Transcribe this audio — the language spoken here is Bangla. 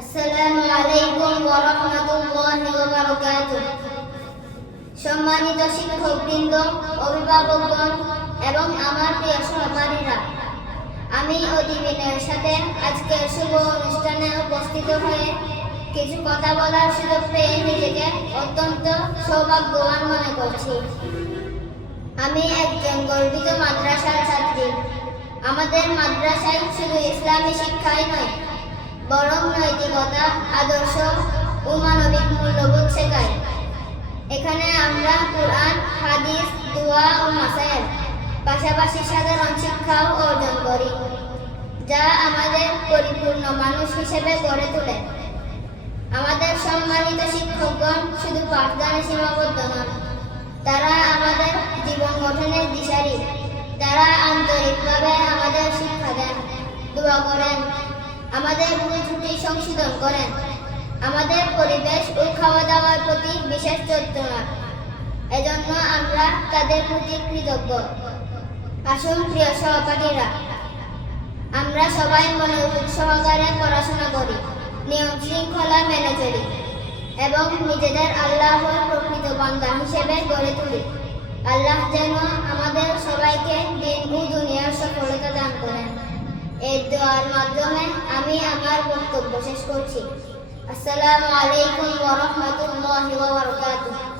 আসসালামু আলাইকুম ওয়া রাহমাতুল্লাহি ওয়া বারাকাতুহু। সম্মানিত শিক্ষকবৃন্দ, অভিভাবকগণ এবং আমার প্রিয় সহপাঠীরা, আমি অতি সাথে আজকের শুভ অনুষ্ঠানে উপস্থিত হয়ে কিছু কথা বলার সুযোগ পেয়ে নিজেকে অত্যন্ত সৌভাগ্যবান মনে করছি। আমি একজন গর্বিত মাদ্রাসার ছাত্রী। আমাদের মাদ্রাসায় শুধু ইসলামী শিক্ষাই নয় বরং নৈতিকতা, আদর্শ ও মানবিক মূল্যবোধ শেখায়। এখানে আমরা কোরআন, হাদিস, দোয়া ও মাসায়েল, পাশাপাশি সাধারণ শিক্ষাও অর্জন করি, যা আমাদের পরিপূর্ণ মানুষ হিসেবে গড়ে তোলে। আমাদের সম্মানিত শিক্ষকগণ শুধু পাঠদানে সীমাবদ্ধ নন, তারা আমাদের জীবন গঠনের দিশারি। তারা আন্তরিকভাবে আমাদের শিক্ষা দেন, দোয়া করেন আমাদের ত্রুটি সংশোধন করেন। আমাদের পরিবেশ ও খাওয়া দাওয়ার প্রতি বিশেষ যত্ন। এজন্য আমরা তাদের প্রতি কৃতজ্ঞ। আসুন, প্রিয় সহপাঠীরা, আমরা সবাই মনোযোগ সহকারে পড়াশোনা করি, নিয়ম শৃঙ্খলা মেনে চলি, এবং নিজেদের আল্লাহর প্রকৃত বান্দা হিসেবে গড়ে তুলি। আল্লাহ যেন আমাদের সবাইকে দিন ও দুনিয়ার সফলতা দান করেন দোয়ার মাধ্যমে আমি আমার বক্তব্য শেষ করছি। আসসালামু আলাইকুম ওয়া রাহমাতুল্লাহি ওয়া বারাকাতুহু।